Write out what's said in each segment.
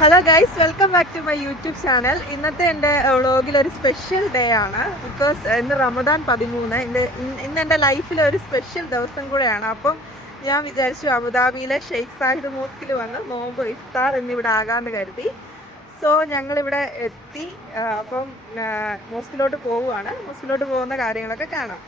Hello guys, welcome back to my YouTube channel. ഇന്നത്തെ എൻ്റെ വ്ളോഗിൽ ഒരു സ്പെഷ്യൽ ഡേ ആണ്. ബിക്കോസ് ഇന്ന് റമദാൻ 13. ഇന്ന് എൻ്റെ ലൈഫിലെ ഒരു സ്പെഷ്യൽ ദിവസം കൂടെയാണ്. അപ്പം ഞാൻ വിചാരിച്ചു അബുദാബിയിലെ ഷെയ്ഖ് സാഹിദ് മോസ്കിൽ വന്ന് നോമ്പ് ഇഫ്താർ എന്നിവിടെ ആകാമെന്ന് കരുതി. സോ ഞങ്ങളിവിടെ എത്തി. അപ്പം മോസ്കിലോട്ട് പോവുകയാണ്. മോസ്കിലോട്ട് പോകുന്ന കാര്യങ്ങളൊക്കെ കാണാം.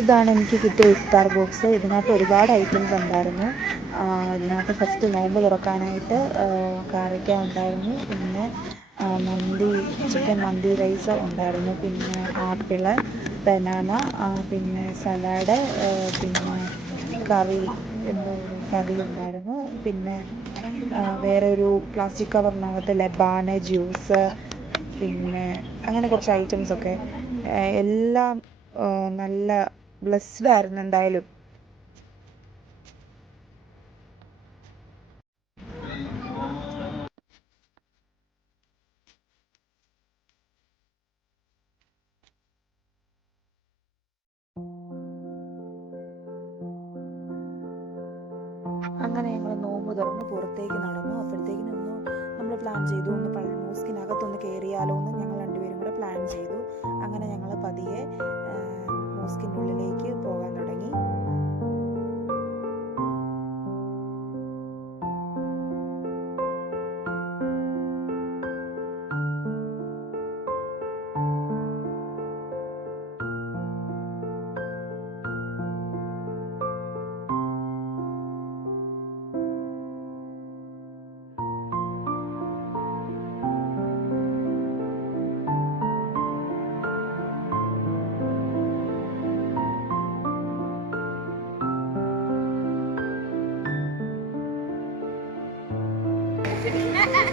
ഇതാണ് എനിക്ക് കിട്ടിയ ഇഫ്താർ ബോക്സ്. ഇതിനകത്ത് ഒരുപാട് ഐറ്റംസ് ഉണ്ടായിരുന്നു. ഇതിനകത്ത് ഫസ്റ്റ് നോമ്പ് തുറക്കാനായിട്ട് കാരക്ക ഉണ്ടായിരുന്നു, പിന്നെ മന്തി, ചിക്കൻ മന്തി റൈസ് ഉണ്ടായിരുന്നു, പിന്നെ ആപ്പിള്, ബനാന, പിന്നെ സലാഡ്, പിന്നെ കറി കറി ഉണ്ടായിരുന്നു, പിന്നെ വേറെ ഒരു പ്ലാസ്റ്റിക് കവറിനകത്ത് ലബാന് ജ്യൂസ്, പിന്നെ അങ്ങനെ കുറച്ച് ഐറ്റംസൊക്കെ. എല്ലാം നല്ല ബ്ലെസ്ഡ് ആയിരുന്നു എന്തായാലും. അങ്ങനെ ഞങ്ങൾ നോമ്പ് തുറന്ന് പുറത്തേക്ക് നടന്നു. അപ്പോഴത്തേക്കിനും നമ്മൾ പ്ലാൻ ചെയ്തു, മോസ്കിനകത്തൊന്ന് കയറിയാലോ എന്ന് ഞങ്ങൾ രണ്ടുപേരും കൂടെ പ്ലാൻ ചെയ്തു. അങ്ങനെ ഞങ്ങൾ പതിയെ മോസ്കിൻ്റെ ഉള്ളിലേക്ക് പോകാൻ തുടങ്ങി.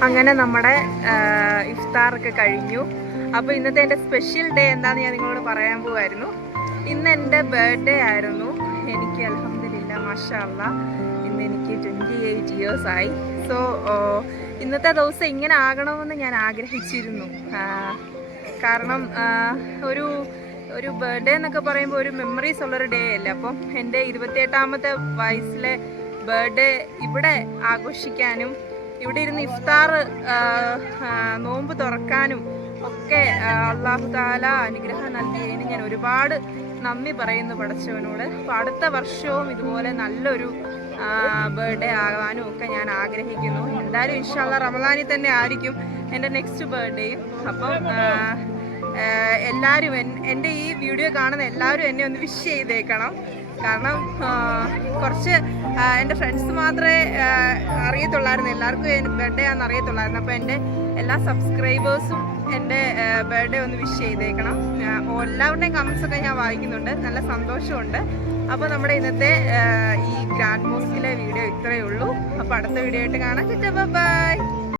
അങ്ങനെ നമ്മുടെ ഇഫ്താറൊക്കെ കഴിഞ്ഞു. അപ്പോൾ ഇന്നത്തെ എൻ്റെ സ്പെഷ്യൽ ഡേ എന്താണെന്ന് ഞാൻ നിങ്ങളോട് പറയാൻ പോവായിരുന്നു. ഇന്ന് എൻ്റെ ബർത്ത്ഡേ ആയിരുന്നു. എനിക്ക് അൽഹംദുലില്ലാ മാഷാ അല്ലാ ഇന്ന് എനിക്ക് 28 ഇയേഴ്സ് ആയി. സോ ഇന്നത്തെ ദിവസം ഇങ്ങനെ ആകണമെന്ന് ഞാൻ ആഗ്രഹിച്ചിരുന്നു. കാരണം ഒരു ബർത്ത്ഡേ എന്നൊക്കെ പറയുമ്പോൾ ഒരു മെമ്മറീസ് ഉള്ളൊരു ഡേ അല്ലേ. അപ്പം എൻ്റെ 28ാമത്തെ വയസ്സിലെ ബർത്ത്ഡേ ഇവിടെ ആഘോഷിക്കാനും ഇവിടെ ഇരുന്ന് ഇഫ്താർ നോമ്പ് തുറക്കാനും ഒക്കെ അല്ലാഹു തആല അനുഗ്രഹം നൽകിയതിന് ഞാൻ ഒരുപാട് നന്ദി പറയുന്നു പടച്ചവനോട്. അപ്പോൾ അടുത്ത വർഷവും ഇതുപോലെ നല്ലൊരു ബർത്ത്ഡേ ആകാനും ഒക്കെ ഞാൻ ആഗ്രഹിക്കുന്നു. എന്തായാലും ഇൻഷാ അല്ലാഹ് റമദാനിൽ തന്നെ ആയിരിക്കും എൻ്റെ നെക്സ്റ്റ് ബർത്ത്ഡേയും. അപ്പം എല്ലാവരും എൻ്റെ ഈ വീഡിയോ കാണുന്ന എല്ലാവരും എന്നെ ഒന്ന് വിഷ് ചെയ്തേക്കണം. കാരണം കുറച്ച് എൻ്റെ ഫ്രണ്ട്സ് മാത്രമേ അറിയത്തുള്ളായിരുന്നു, എല്ലാവർക്കും ബർത്ത്ഡേ ആണെന്ന് അറിയത്തുള്ളായിരുന്നു. അപ്പോൾ എൻ്റെ എല്ലാ സബ്സ്ക്രൈബേഴ്സും എൻ്റെ ബർത്ത്ഡേ ഒന്ന് വിഷ് ചെയ്തേക്കണം. എല്ലാവരുടെയും കമൻസൊക്കെ ഞാൻ വായിക്കുന്നുണ്ട്, നല്ല സന്തോഷമുണ്ട്. അപ്പോൾ നമ്മുടെ ഇന്നത്തെ ഈ ഗ്രാൻഡ് മോസ്കിലെ വീഡിയോ ഇത്രയേ ഉള്ളൂ. അപ്പോൾ അടുത്ത വീഡിയോ ആയിട്ട് കാണാം. ബൈ.